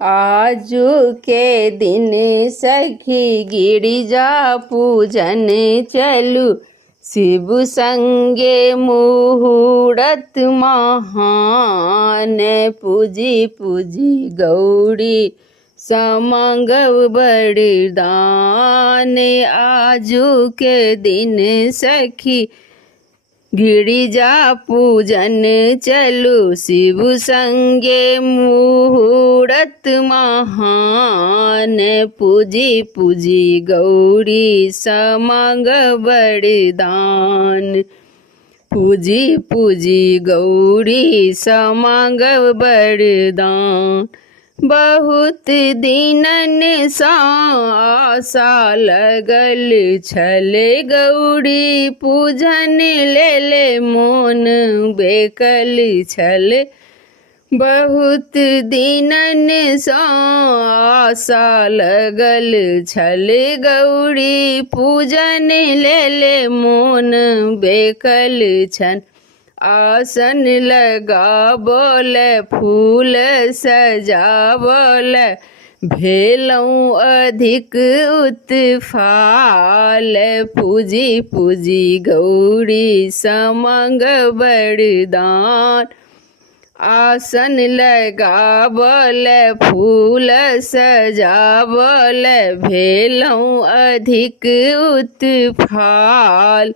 आजू के दिन सखी गिरिजा पूजन चलू शिव संगे मुहूर्त महान पूजी पूजी गौरी समंगव बरदान। आजू के दिन सखी गिरिजा पूजन चलू शिव संगे मुहूर्त महान पूजी पूजी गौरी समंग वरदान। पूजी पूजी गौरी समंग वरदान। बहुत दिनन सा आशा लगल छल गौरी पूजन ले मोन बेकल छल। बहुत दिनन सा आशा लगल छल गौरी पूजन ले मोन बेकल छल। आसन लगाबल फूल सजाबल भेलौं अधिक उत्फाल पूजी पूजी गौरी समंग वरदान। आसन लगाबल फूल सजाबल भेलौं अधिक उत्फाल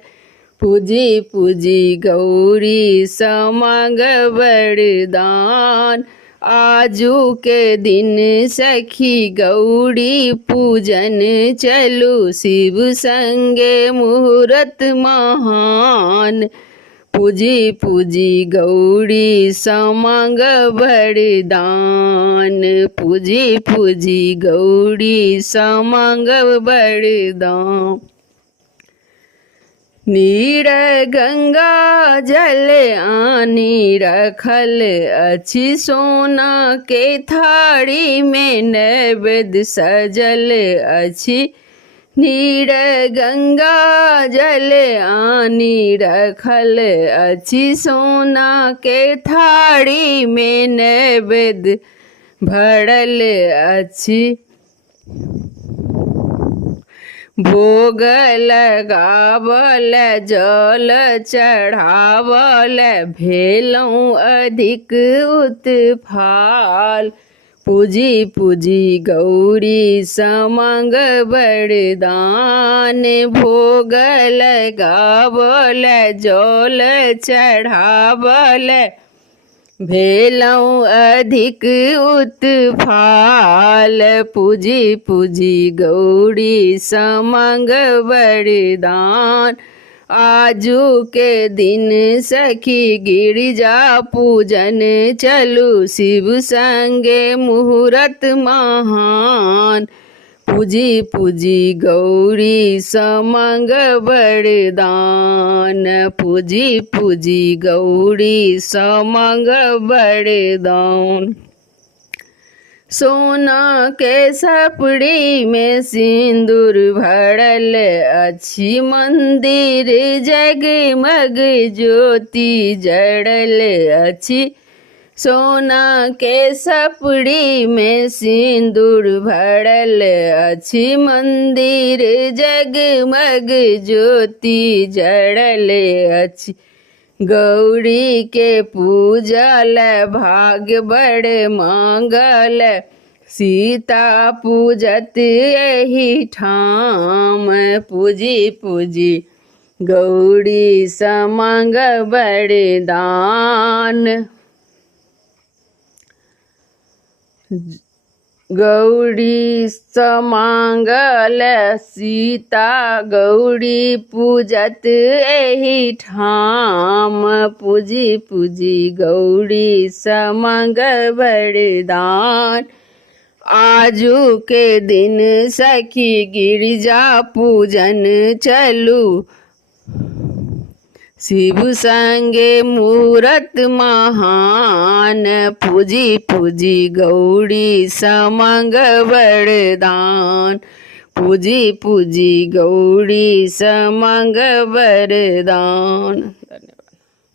पूजी पूजी गौरी समंग वरदान। आजू के दिन सखी गौरी पूजन चलू शिव संगे मुहूर्त महान पूजी पूजी गौरी समंग वरदान। पूजी पूजी गौरी समंग वरदान। नीर गंगा जल आनी रखल अछि सोना के थारी में नैवेद्य सजल अछि। नीर गंगा जल आनी रखल अछि सोना के थारी में नैवेद्य भरल अछि। भोग लगाबल जल चढ़ावल भेलौं अधिक उत्फाल पूजी पूजी गौरी समंग वरदान। भोग लगाबल जल चढ़ावल भेलौं अधिक उत्फाल पूजी पूजी गौरी समंग वरदान। आजू के दिन सखी गिरिजा पूजन चलू शिव संगे मुहूर्त महान पूजी पूजी गौरी समंग वरदान। पूजी पूजी गौरी समंग वरदान। सोना के सपड़ी में सिंदूर भरल अछि मंदिर जगमग ज्योति जड़ल अछि। सोना के सपड़ी में सिंदूर भरल अछि मंदिर जगमग ज्योति जड़ल अछि। गौरी के पूजल भाग्य बड़ मांगल सीता पूजत एहि ठाम पूजी पूजी गौरी समंग वरदान। गौरी समंगल सीता गौरी पूजत एहि ठाम पूजी पूजी गौरी समंग वरदान। आजू के दिन सखी गिरिजा पूजन चलू शिव संगे मुहूर्त महान पूजी पूजी गौरी समंग वरदान। पूजी पूजी गौरी समंग वरदान।